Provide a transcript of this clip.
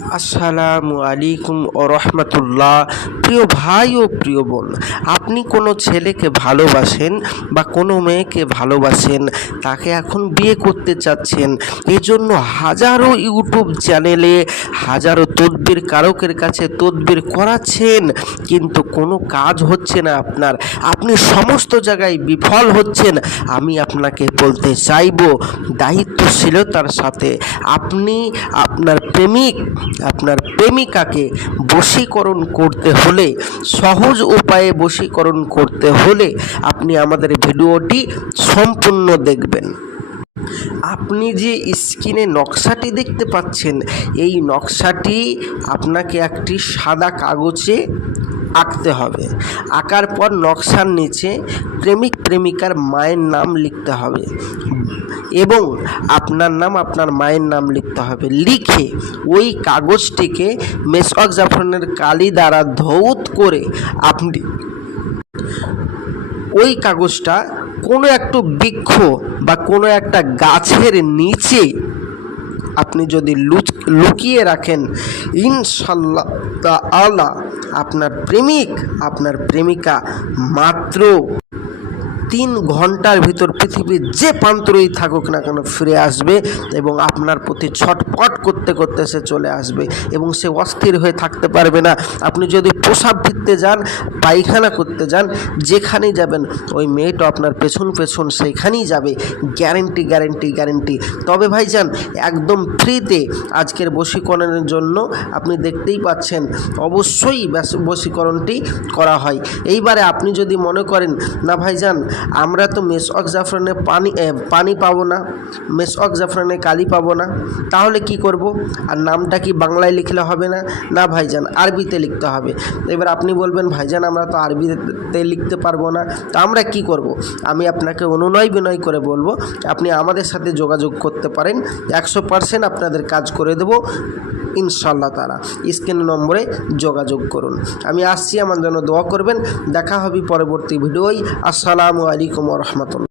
আসসালামু আলাইকুম ও রহমতুল্লাহ। প্রিয় ভাই ও প্রিয় বোন, আপনি কোনো ছেলেকে ভালোবাসেন বা কোনো মেয়েকে ভালোবাসেন, তাকে এখন বিয়ে করতে চাচ্ছেন। এজন্য হাজারো ইউটিউব চ্যানেলে হাজারো তদবির কারকের কাছে তদবির করাচ্ছেন, কিন্তু কোনো কাজ হচ্ছে না আপনার। আপনি সমস্ত জায়গায় বিফল হচ্ছেন। আমি আপনাকে বলতে চাইব, দায়িত্বশীলতার সাথে আপনি আপনার আপনার প্রেমিকাকে বশীকরণ করতে হলে, সহজ উপায়ে বশীকরণ করতে হলে আপনি আমাদের ভিডিওটি সম্পূর্ণ দেখবেন। আপনি যে স্ক্রিনে নকশাটি দেখতে পাচ্ছেন, এই নকশাটি আপনাকে একটি সাদা কাগজে আঁকতে হবে। আঁকার পর নকশার নিচে প্রেমিক প্রেমিকার মায়ের নাম লিখতে হবে এবং আপনার নাম, আপনার মায়ের নাম লিখতে হবে। লিখে ওই কাগজটিকে মেসওয়াক জাফরানের কালি দ্বারা ধৌত করে আপনি ওই কাগজটা কোনো একটা বৃক্ষ বা কোনো একটা গাছের নিচে আপনি যদি লুকিয়ে রাখেন, ইনশাল্লাহ তাআলা আপনার প্রেমিক, আপনার প্রেমিকা মাত্র 3 ঘন্টার ভিতর পৃথিবীর যে প্রান্তরেই থাকুক না কেন ফিরে আসবে এবং আপনার প্রতি ছটপট করতে করতে সে চলে আসবে এবং সে অস্থির হয়ে থাকতে পারবে না। আপনি যদি প্রসাব ফিরতে যান, পায়খানা করতে যান, যেখানেই যাবেন ওই মেয়েটা আপনার পেছন পেছন সেইখানেই যাবে, গ্যারেন্টি গ্যারেন্টি গ্যারেন্টি। তবে ভাইজান, একদম ফ্রিতে আজকের বশীকরণের জন্য আপনি দেখতেই পাচ্ছেন অবশ্যই বশীকরণটি করা হয়। এইবারে আপনি যদি মনে করেন না ভাইজান, আমরা তো মেসওয়াক জাফরানে পানি পাবো না, মেসওয়াক জাফরানে কালি পাবো না, তাহলে কি করব? আর নামটা কি বাংলায় লিখলে হবে না? না ভাইজান, আরবিতে লিখতে হবে। এবার আপনি বলবেন, ভাইজান আমরা তো আরবিতে লিখতে পারবো না, তো আমরা কি করব? আমি আপনাকে অনুনয় বিনয় করে বলবো, আপনি আমাদের সাথে যোগাযোগ করতে পারেন। 100% আপনাদের কাজ করে দেব ইনশাল্লাহ তাআলা। স্ক্রিন নম্বরে যোগাযোগ করুন। আমি আসছি, আমার জন্য দোয়া করবেন। দেখা হবে পরবর্তী ভিডিওয়। আসসালামু আলাইকুম ওয়া রাহমাতুল্লাহ।